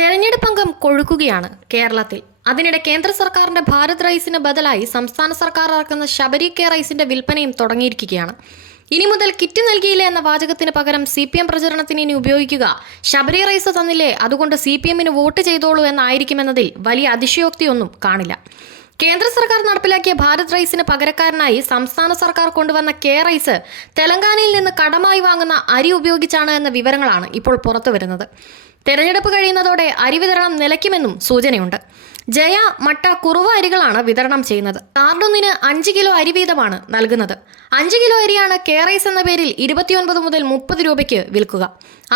തെരഞ്ഞെടുപ്പ് അംഗം കൊഴുക്കുകയാണ് കേരളത്തിൽ. അതിനിടെ കേന്ദ്ര സർക്കാരിന്റെ ഭാരത് റൈസിന് ബദലായി സംസ്ഥാന സർക്കാർ ഇറക്കുന്ന ശബരി കെ റൈസിന്റെ വിൽപ്പനയും തുടങ്ങിയിരിക്കുകയാണ്. ഇനി മുതൽ കിറ്റ് നൽകിയില്ല എന്ന വാചകത്തിന് പകരം CPM പ്രചരണത്തിന് ഇനി ഉപയോഗിക്കുക ശബരി റൈസ് തന്നില്ലേ, അതുകൊണ്ട് CPMന് വോട്ട് ചെയ്തോളൂ എന്നായിരിക്കുമെന്നതിൽ വലിയ അതിശയോക്തിയൊന്നും കാണില്ല. കേന്ദ്ര സർക്കാർ നടപ്പിലാക്കിയ ഭാരത് റൈസിന് പകരക്കാരനായി സംസ്ഥാന സർക്കാർ കൊണ്ടുവന്ന കെ റൈസ് തെലങ്കാനയിൽ നിന്ന് കടമായി വാങ്ങുന്ന അരി ഉപയോഗിച്ചാണ് എന്ന വിവരങ്ങളാണ് ഇപ്പോൾ പുറത്തുവരുന്നത്. തെരഞ്ഞെടുപ്പ് കഴിയുന്നതോടെ അരി വിതരണം നിലയ്ക്കുമെന്നും സൂചനയുണ്ട്. ജയ, മട്ട, കുറുവ അരികളാണ് വിതരണം ചെയ്യുന്നത്. കാർഡൊന്നിന് 5 കിലോ അരി വീതമാണ് നൽകുന്നത്. 5 കിലോ അരിയാണ് കെ റൈസ് എന്ന പേരിൽ 29 മുതൽ 30 രൂപയ്ക്ക് വിൽക്കുക.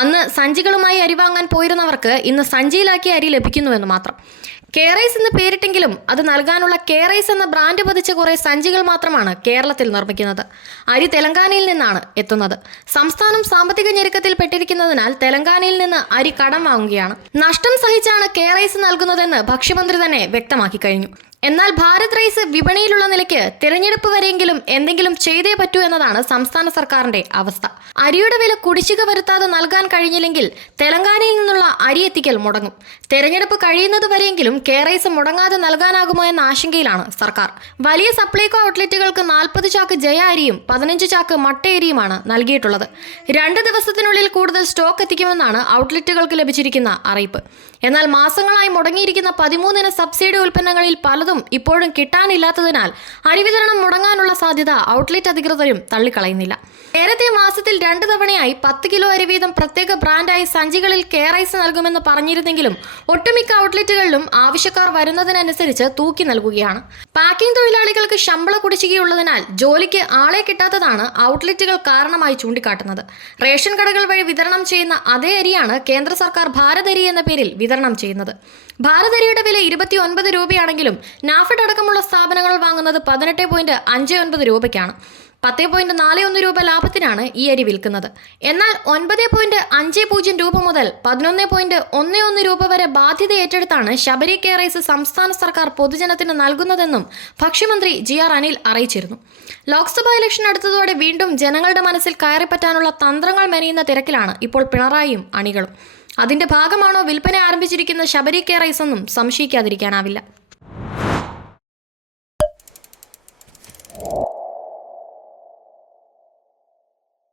അന്ന് സഞ്ചികളുമായി അരി വാങ്ങാൻ പോയിരുന്നവർക്ക് ഇന്ന് സഞ്ചിയിലാക്കി അരി ലഭിക്കുന്നുവെന്ന് മാത്രം. കെ റൈസ് എന്ന് പേരിട്ടെങ്കിലും അത് നൽകാനുള്ള കെ റൈസ് എന്ന ബ്രാൻഡ് പതിച്ച കുറെ സഞ്ചികൾ മാത്രമാണ് കേരളത്തിൽ നിർമ്മിക്കുന്നത്. അരി തെലങ്കാനയിൽ നിന്നാണ് എത്തുന്നത്. സംസ്ഥാനം സാമ്പത്തിക ഞെരുക്കത്തിൽ പെട്ടിരിക്കുന്നതിനാൽ തെലങ്കാനയിൽ നിന്ന് അരി കടം വാങ്ങുകയാണ്. നഷ്ടം സഹിച്ചാണ് കെ റൈസ് നൽകുന്നതെന്ന് ഭക്ഷ്യമന്ത്രി തന്നെ വ്യക്തമാക്കി കഴിഞ്ഞു. എന്നാൽ ഭാരത് റൈസ് വിപണിയിലുള്ള നിലയ്ക്ക് തിരഞ്ഞെടുപ്പ് വരെയെങ്കിലും എന്തെങ്കിലും ചെയ്തേ പറ്റൂ എന്നതാണ് സംസ്ഥാന സർക്കാരിന്റെ അവസ്ഥ. അരിയുടെ വില കുടിശ്ശിക വരുത്താതെ നൽകാൻ കഴിഞ്ഞില്ലെങ്കിൽ തെലങ്കാനയിൽ നിന്നുള്ള അരി എത്തിക്കൽ മുടങ്ങും. തെരഞ്ഞെടുപ്പ് കഴിയുന്നത് വരെയെങ്കിലും കെ റൈസ് മുടങ്ങാതെ നൽകാനാകുമോ എന്ന ആശങ്കയിലാണ് സർക്കാർ. വലിയ സപ്ലൈകോ ഔട്ട്ലെറ്റുകൾക്ക് 40 ചാക്ക് ജയ അരിയും 15 ചാക്ക് മട്ടയരിയുമാണ് നൽകിയിട്ടുള്ളത്. 2 ദിവസത്തിനുള്ളിൽ കൂടുതൽ സ്റ്റോക്ക് എത്തിക്കുമെന്നാണ് ഔട്ട്ലെറ്റുകൾക്ക് ലഭിച്ചിരിക്കുന്ന അറിയിപ്പ്. എന്നാൽ മാസങ്ങളായി മുടങ്ങിയിരിക്കുന്ന 13 ഇന സബ്സിഡി ഉൽപ്പന്നങ്ങളിൽ പലതും ഇപ്പോഴും കിട്ടാനില്ലാത്തതിനാൽ അരി വിതരണം മുടങ്ങാനുള്ള സാധ്യത ഔട്ട്ലെറ്റ് അധികൃതരും തള്ളിക്കളയുന്നില്ല. നേരത്തെ മാസത്തിൽ 2 തവണയായി 10 കിലോ അരി വീതം പ്രത്യേക ബ്രാൻഡായി സഞ്ചികളിൽ കെ റൈസ് നൽകുമെന്ന് പറഞ്ഞിരുന്നെങ്കിലും ഒട്ടുമിക്ക ഔട്ട്ലെറ്റുകളിലും ആവശ്യക്കാർ വരുന്നതിനനുസരിച്ച് തൂക്കി നൽകുകയാണ്. പാക്കിംഗ് തൊഴിലാളികൾക്ക് ശമ്പള കുടിശ്ശികയുള്ളതിനാൽ ജോലിക്ക് ആളെ കിട്ടാത്തതാണ് ഔട്ട്ലെറ്റുകൾ കാരണമായി ചൂണ്ടിക്കാട്ടുന്നത്. റേഷൻ കടകൾ വഴി വിതരണം ചെയ്യുന്ന അതേ അരിയാണ് കേന്ദ്ര സർക്കാർ ഭാരത് അരി എന്ന പേരിൽ വിതരണം ചെയ്യുന്നത്. ഭാരത് അരിയുടെ വില 29 രൂപയാണെങ്കിലും നാഫെഡ് അടക്കമുള്ള സ്ഥാപനങ്ങൾ വാങ്ങുന്നത് 18.59 രൂപയ്ക്കാണ്. 10.41 രൂപ ലാഭത്തിനാണ് ഈ അരി വിൽക്കുന്നത്. എന്നാൽ 9.50 രൂപ മുതൽ 11.11 രൂപ വരെ ബാധ്യത ഏറ്റെടുത്താണ് ശബരി കെ റൈസ് സംസ്ഥാന സർക്കാർ പൊതുജനത്തിന് നൽകുന്നതെന്നും ഭക്ഷ്യമന്ത്രി GR അനിൽ അറിയിച്ചിരുന്നു. ലോക്സഭാ ഇലക്ഷൻ അടുത്തതോടെ വീണ്ടും ജനങ്ങളുടെ മനസ്സിൽ കയറിപ്പറ്റാനുള്ള തന്ത്രങ്ങൾ മെനയുന്ന തിരക്കിലാണ് ഇപ്പോൾ പിണറായിയും അണികളും. അതിന്റെ ഭാഗമാണോ വിൽപ്പന ആരംഭിച്ചിരിക്കുന്ന ശബരി കെ റൈസ് എന്നും സംശയിക്കാതിരിക്കാനാവില്ല.